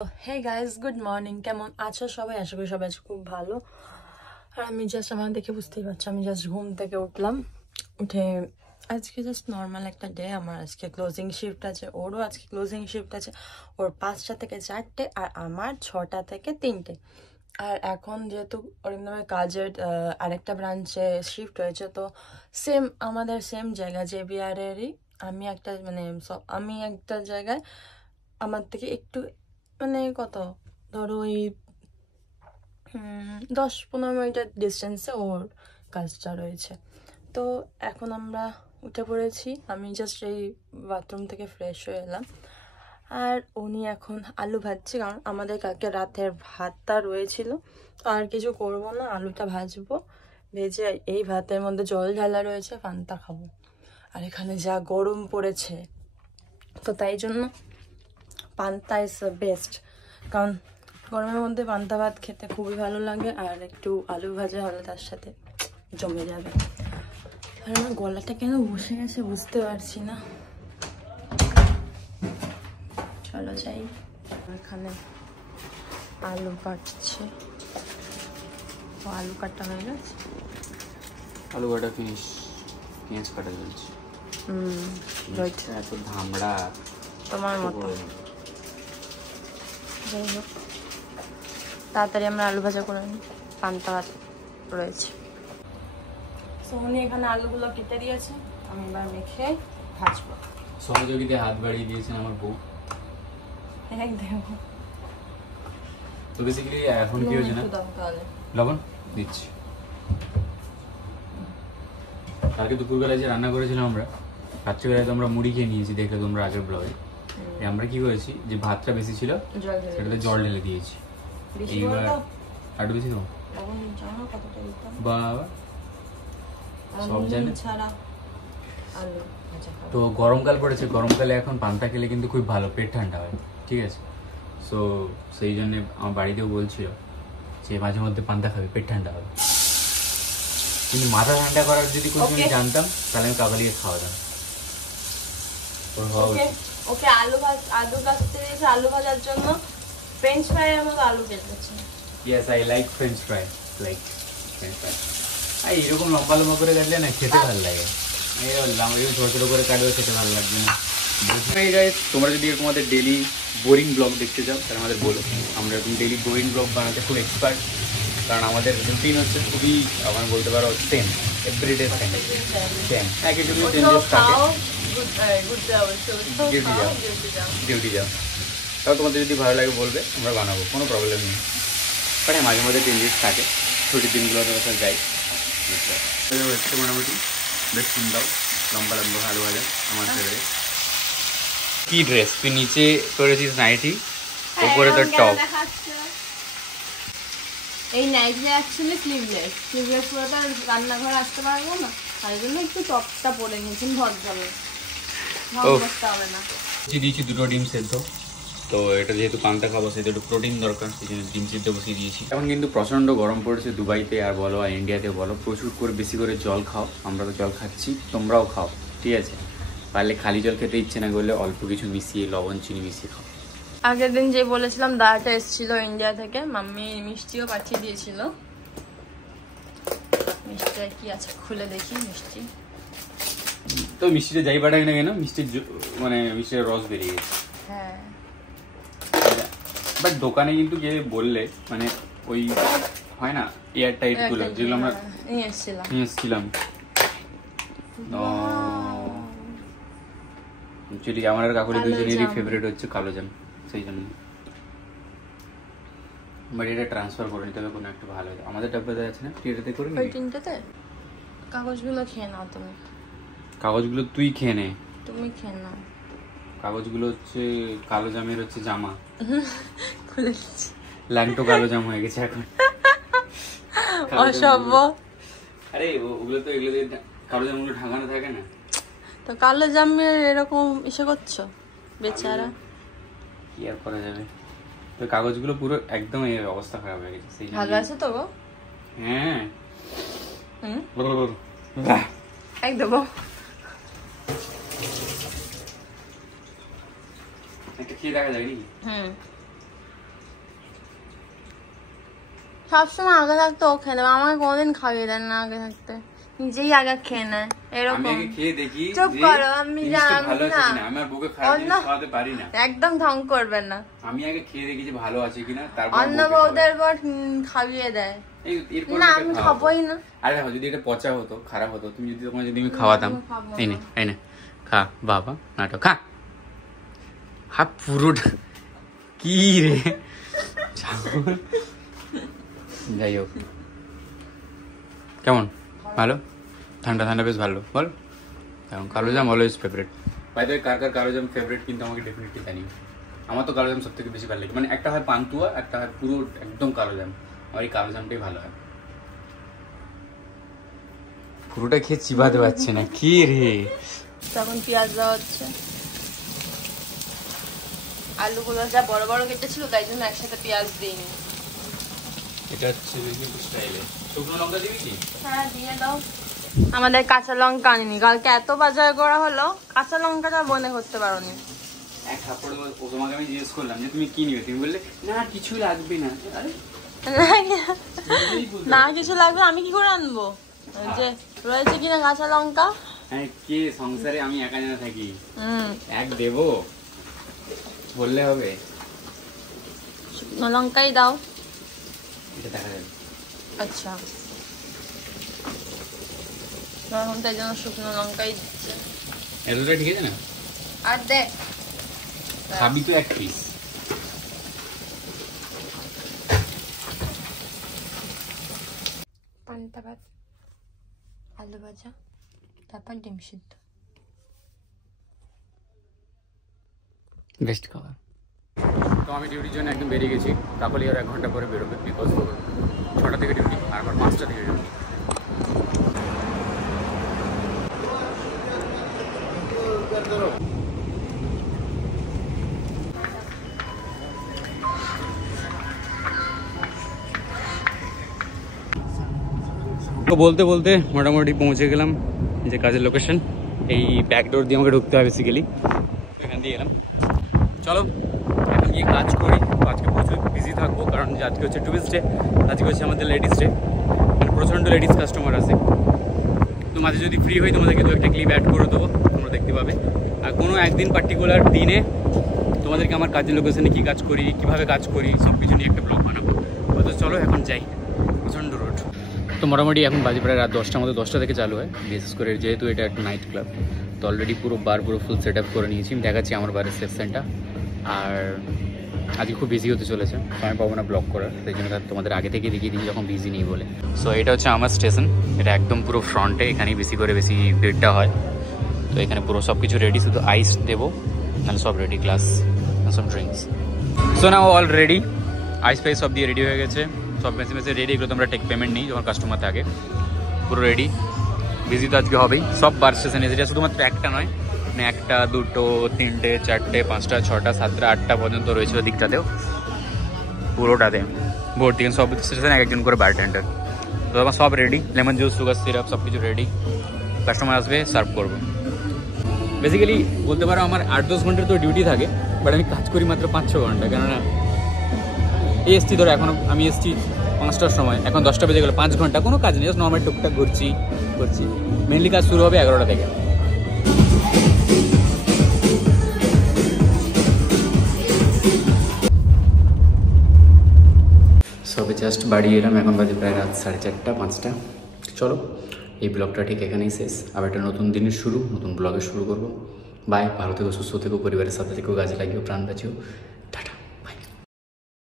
Hey guys, good morning. কেমন আছো সবাই? আশা করি সবাই আছো খুব ভালো। আর আমি জাস্ট আমার দেখে বুঝতেই পারছো, আমি জাস্ট ঘুম থেকে উঠলাম। উঠে আজকে জাস্ট নর্মাল একটা ডে। আমার আজকে ক্লোজিং শিফট আছে, ওরও আজকে ক্লোজিং শিফট আছে। ওর 5টা থেকে 4টে আর আমার 6টা থেকে 3টে। আর এখন যেহেতু অরিন্দমের কাজের আরেকটা ব্রাঞ্চে শিফট হয়েছে, তো সেম আমাদের সেম জায়গা জেবিআরেরই। আমি একটা জায়গায় আমার থেকে একটু কত ধরো ওই 10-15 মিনিটের ডিস্টেন্সে ওর কাজটা রয়েছে। তো এখন আমরা উঠে পড়েছি। আমি জাস্ট এই বাথরুম থেকে ফ্রেশ হয়ে এলাম। আর উনি এখন আলু ভাজছে, কারণ আমাদের কালকে রাতের ভাতটা রয়েছিল। তো আর কিছু করবো না, আলুটা ভাজবো। ভেজে এই ভাতের মধ্যে জল ঢালা রয়েছে, পান্তা খাবো। আর এখানে যা গরম পড়েছে, তো তাই জন্য পান্তা ইজ দ্য বেস্ট। কারণ গরমের মধ্যে পান্তা ভাত খেতে খুবই ভালো লাগে, আর একটু আলু ভাজা হলে তার সাথে জমে যাবে। আর আমার গলাটা কেন বসে গেছে বুঝতে পারছি না। চলো যাই। এখানে আলু কাটছে, আলু কাটা হয়ে গেছে। আলু কাটা ফিনিশ, পেঁয়াজ কাটা চলছে। এত ধামড়া তোমার মতো। যাই হোক, তাড়াতাড়ি আমরা আলু ভাজা করে নিই, পান্তা ভাত রয়েছে। সোনি এখানে আলুগুলো কেটে দিয়েছে, আমি এবার মেখে ভাজবো। সহযোগিতা হাত বাড়িয়ে দিয়েছেন আমার বউ। তো বেসিক্যালি এখন কি হয়েছে না, লবণ দিচ্ছি। কালকে দুপুরবেলায় যে রান্না করেছিলাম আমরা, রাত্রিবেলায় তো আমরা মুড়ি খেয়ে নিয়েছি, দেখলে তোমরা আগের ব্লগে। আমরা কি করেছি, যে ভাতটা বেশি ছিল সেটাতে জল ঢেলে দিয়েছি। এইবার আরো বেশি দাও বাবা, সব জানে। তো গরমকাল পড়েছে, গরমকালে এখন পান্তা খেলে কিন্তু খুব ভালো, পেট ঠান্ডা হয়, ঠিক আছে। সো সেই জন্য আমার বাড়িতেও বলছিল যে মাঝে মধ্যে পান্তা খাবে, পেট ঠান্ডা হবে। কিন্তু মাথা ঠান্ডা করার যদি কোনো আমি জানতাম, তাহলে আমি কাবালিকে খাওয়াতাম। ওকে আলু কাটতে দিয়েছে আলু ভাজার জন্য। ফ্রেঞ্চ ফ্রাই এর মতো আলু কেটেছে। Yes, I like French fry, like French fry. আর এরকম লম্বা লম্বা করে কাটলে না খেতে ভালো লাগে। ছোট ছোট করে কাটবে, খেতে ভালো লাগবে না। তোমরা যদি তোমাদের ডেলি বোরিং ব্লগ দেখতে চাও তাহলে আমাদের বলো, আমরা এরকম ডেলি বোরিং ব্লগ বানাতে খুব এক্সপার্ট। কারণ আমাদের রুটিন হচ্ছে খুবই, আমার বলতে পারো সেম, এভরিডে সেম। হ্যাঁ, কিছু কিছু চেঞ্জেস থাকে। ডিউটি যাও, তাও তোমাদের যদি ভালো লাগে বলবে, আমরা বানাবো, কোনো প্রবলেম নেই। বাট হ্যাঁ, মাঝে মধ্যে চেঞ্জেস থাকে, ছুটির দিনগুলো তোমার যাই। হচ্ছে মোটামুটি বেশ সুন্দর, লম্বা লম্বা আলু ভাজা আমার ফেভারিট। কি ড্রেস তুই নিচে করেছিস? নাইটি, উপরে তোর টপ। এই নাইটিটা অ্যাকচুয়ালি স্লিভলেস পরে তো রান্নাঘরে আসতে পারবো না, তাই জন্য একটু টপটা পরে নিয়েছি ভদ্রভাবে, বসতে হবে না। দিয়েছি দুটো ডিম সেদ্ধ। তো এটা যেহেতু পান্তা খাবো, সেহেতু একটু প্রোটিন দরকার, সেই জন্য ডিম সিদ্ধ বসিয়ে দিয়েছি। এখন কিন্তু প্রচণ্ড গরম পড়েছে দুবাইতে, আর বলো আর ইন্ডিয়াতে বলো, প্রচুর করে বেশি করে জল খাও। আমরা তো জল খাচ্ছি, তোমরাও খাও, ঠিক আছে। পারলে খালি জল খেতে ইচ্ছে না করলে অল্প কিছু মিশিয়ে, লবণ চিনি মিশিয়ে খাও। আগের দিন যে বলেছিলাম দাদাটা এসেছিল ইন্ডিয়া থেকে, মাম্মি মিষ্টিও পাঠিয়ে দিয়েছিল। মিষ্টিটা কি আছে খুলে দেখি। মিষ্টি তো মিষ্টিটা যাই পাঠাই না কেন, মিষ্টির রস বেরিয়ে গেছে। হ্যাঁ, বাট দোকানে কিন্তু গিয়ে বললে ওই হয় না এয়ার টাইট গুলো, যেগুলো আমরা নিয়ে এসেছিলাম। অ্যাকচুয়ালি আমার আর কাকুরি দুজনেরই ফেভারিট হচ্ছে কালো জাম, সেই জন্য। বাট এটা ট্রান্সফার করে নিতে হবে কোনো একটা ভালো। আমাদের ডাব্বাতে আছে না, এটাতে করে নিই। ওই তিনটাতে কাগজগুলো খেয়ে নাও তুমি। কাগজগুলো তুই খেয়ে নে। তুমি খেয়ে নাও। কাগজগুলো হচ্ছে কালো জামের হচ্ছে জামা। খুলে দিচ্ছি, ল্যাংটো কালো জাম হয়ে গেছে এখন। অসভ্য। আরে ওগুলো তো, এগুলো কালো জামগুলো ঢাকানো থাকে না, তো কালো জামের এরকম ইসে করছো বেচারা, কি আর করা যাবে। তো কাগজগুলো পুরো একদম এই অবস্থা খারাপ হয়ে গেছে, সেই জন্য। ভালো আছে তো গো? হ্যাঁ, একদম। একটা খেয়ে দেখা যায় নাকি? সবসময় আগে থাকতে ও খেয়ে নেবে, আমাকে কোনোদিন খাইয়ে দেন না আগে থাকতে, নিজেই আগে খেয়ে নেয় এরকম। আমি আগে খেয়ে দেখি চুপ করো, আমি ভালো আছে কিনা, আমি আর বউকে খারাপ জিনিস খাওয়াতে পারি না। একদম ঢং করবেন না। আমি আগে খেয়ে দেখি যে ভালো আছে কিনা, তারপর অন্য বউদের পর খাইয়ে দেয়। না আমি খাবোই না। আরে দেখো যদি এটা পচা হতো, খারাপ হতো, তুমি যদি তোমাকে যদি আমি খাওয়াতাম, এই নে খা বাবা, নাটক খা, হাত পুরোটা কি রে। যাই হোক, কেমন ভালো, ঠান্ডা ঠান্ডা বেশ ভালো বল। এখন কালোজাম always favourite. By the way, কার কার কালোজাম ফেভারিট কিন্তু আমাকে ডেফিনেটলি জানিও। আমার তো কালোজাম সব থেকে বেশি ভালো লাগে, মানে একটা হয় পান্তুয়া, একটা হয় পুরো একদম কালোজাম। আমার এই কালোজামটাই ভালো হয়। পুরোটা খেয়ে চিবাতে পারছি না, কি রে। তখন পেঁয়াজ দেওয়া হচ্ছে, আলুগুলো যা বড় বড় কেটেছিল তাই জন্য একসাথে পেঁয়াজ দিইনি। এটা হচ্ছে কিন্তু স্টাইলে। শুকনো লঙ্কা দিবি কি? হ্যাঁ দিয়ে দাও। আমাদের কাঁচা লঙ্কা আনিনি, কালকে এত বাজার করা হলো, কাঁচা লঙ্কাটা মনে করতে পারোনি। এক কাপড় তোমাকে আমি জিজ্ঞেস করলাম যে তুমি কি নিবে, তুমি বললে না কিছু লাগবে না। আরে না কিছু লাগবে, আমি কি করে আনবো, যে রয়েছে কিনা কাঁচা লঙ্কা। হ্যাঁ, কে সংসারে আমি একা জানা থাকি, এক দেবো বললে হবে। শুকনো লঙ্কাই দাও। এটা দেখা যাবে। আচ্ছা, এখন তাই জন্য শুকনো লঙ্কাই দিচ্ছে। এতটা ঠিক আছে না? আর দে, খাবি তো এক পিস। পান্তা ভাত, আলু ভাজা, তারপর ডিম সিদ্ধ। বেস্ট খাবার। তো আমি ডিউটির জন্য একদম বেরিয়ে গেছি। কাকলি আর 1 ঘন্টা পরে বেরোবে, বিকজ 6টা থেকে ডিউটি, আর আমার 5টা থেকে ডিউটি। তো বলতে বলতে মোটামুটি পৌঁছে গেলাম যে কাজের লোকেশন। এই ব্যাকডোর দিয়ে আমাকে ঢুকতে হয় বেসিক্যালি, এখান দিয়ে এলাম। চলো এখন গিয়ে কাজ করি। আজকে প্রচুর বিজি থাকবো, কারণ যে আজকে হচ্ছে টুইসডে, আজকে হচ্ছে আমাদের লেডিস ডে, মানে প্রচণ্ড লেডিস কাস্টমার আছে। তো মাঝে যদি ফ্রি হই তোমাদেরকে তো একটা ক্লিপ অ্যাড করে দেবো, তোমরা দেখতে পাবে। আর কোনো একদিন পার্টিকুলার দিনে তোমাদেরকে আমার কাজের লোকেশনে কী কাজ করি, কীভাবে কাজ করি, সব কিছু নিয়ে একটা ব্লগ বানাবো। তো চলো এখন যাই, প্রচণ্ড রোড। তো মোটামুটি এখন বাজে প্রায় রাত 10টার মধ্যে, 10টা থেকে চালু হয় বিশেষ করে, যেহেতু এটা একটা নাইট ক্লাব। তো অলরেডি পুরো বার পুরো ফুল সেট আপ করে নিয়েছি। আমি দেখাচ্ছি আমার বারের সেকশনটা। আর আজকে খুব বিজি হতে চলেছে, আমি পাবো না ব্লগ করার, সেই জন্য তোমাদের আগে থেকে দেখিয়ে দিই যখন বিজি নেই বলে। সো এটা হচ্ছে আমার স্টেশন, এটা একদম পুরো ফ্রন্টে, এখানেই বেশি ভিড়টা হয়। তো এখানে পুরো সব কিছু রেডি, শুধু আইস দেবো, মানে সব রেডি, গ্লাস সব drinks. So now all ready, ice ফাইস সব দিয়ে রেডি হয়ে গেছে, সব মেসে রেডি। এগুলো তোমরা টেক পেমেন্ট নেই যখন কাস্টমার থাকে, পুরো রেডি। বিজি তো আজকে হবেই, সব বার স্টেশন এসে, শুধুমাত্র একটা নয়, মানে 1টা 2টো 3টে 4টে 5টা 6টা 7টা 8টা পর্যন্ত রয়েছে ওদিকটাতেও, পুরোটাতে ভর্তি। সব স্টেশন একজন করে বারটেন্ডার। তো আমার সব ready, lemon juice, sugar syrup সব কিছু রেডি। কাস্টমার আসবে, সার্ভ করবো। বেসিক্যালি বলতে পারো আমার 8-10 ঘন্টার তো ডিউটি থাকে, বাট আমি কাজ করি মাত্র 5-6 ঘন্টা। কেননা এসছি ধরো, এখন আমি এসছি 5টার সময়, এখন 10টা বেজে গেলো, 5 ঘন্টা কোনো কাজ নেই, জাস্ট নর্মাল টুকটাক করছি। মেনলি কাজ শুরু হবে 11টা থেকে। সবে জাস্ট বাড়ি এলাম, এখন বাজে প্রায় রাত 4:30 5টা। চলো এই ব্লগটা ঠিক এখানেই শেষ, আবার একটা নতুন দিনের শুরু, নতুন ব্লগে শুরু করবো। বাই, ভালো থেকো, সুস্থ থেকো, পরিবারের সাথে থেকেও, কাজে লাগিও, প্রাণ বাঁচিও।